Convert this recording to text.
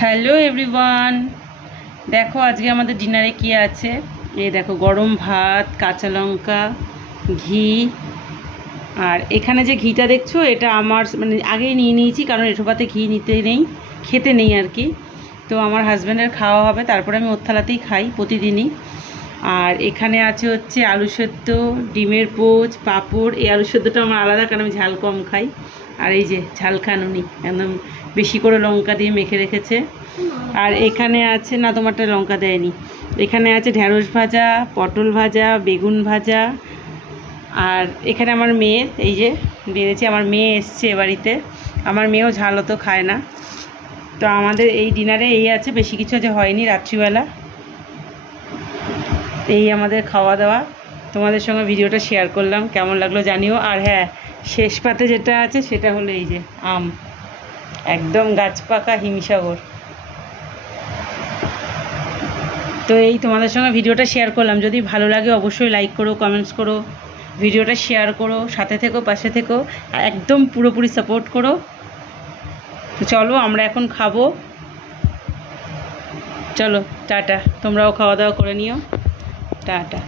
Hello everyone, দেখো আজকে আমাদের ডিনারে কি আছে। এই দেখো গরম ভাত, কাঁচা লঙ্কা, ঘি। আর এখানে যে ঘিটা দেখছো এটা আমার মানে আগেই নিয়ে নিয়েছি, কারণ এসোপাতে ঘি নিতে নেই, খেতে নেই আর কি। তো আমার হাজব্যান্ডের খাওয়া হবে, তারপরে আমি ওর থালাতেই খাই প্রতিদিনই। আর এখানে আছে হচ্ছে আলু সেদ্ধ, ডিমের পোচ, পাঁপড়। এই আলু সেদ্ধটা আমার আলাদা, কারণ আমি ঝাল কম খাই। আর এই যে ঝাল খানুনি একদম বেশি করে লঙ্কা দিয়ে মেখে রেখেছে। আর এখানে আছে, না তোমারটা লঙ্কা দেয়নি। এখানে আছে ঢ্যাঁড়স ভাজা, পটল ভাজা, বেগুন ভাজা। আর এখানে আমার মেয়ের, এই যে বেড়েছে, আমার মেয়ে এসছে এ বাড়িতে। আমার মেয়েও ঝাল অত খায় না। তো আমাদের এই ডিনারে এই আছে, বেশি কিছু যে হয়নি রাত্রিবেলা। এই আমাদের খাওয়া দাওয়া। তোমাদের সঙ্গে ভিডিওটা শেয়ার করলাম, কেমন লাগলো জানিও। আর হ্যাঁ, শেষ পাতে যেটা আছে সেটা হলো এই যে আম, একদম গাছ পাকা হিমসাগর। তো এই তোমাদের সঙ্গে ভিডিওটা শেয়ার করলাম। যদি ভালো লাগে অবশ্যই লাইক করো, কমেন্টস করো, ভিডিওটা শেয়ার করো, সাথে থেকো, পাশে থেকো, একদম পুরোপুরি সাপোর্ট করো। তো চলো আমরা এখন খাবো। চলো টাটা, তোমরাও খাওয়া দাওয়া করে নিও। টাটা।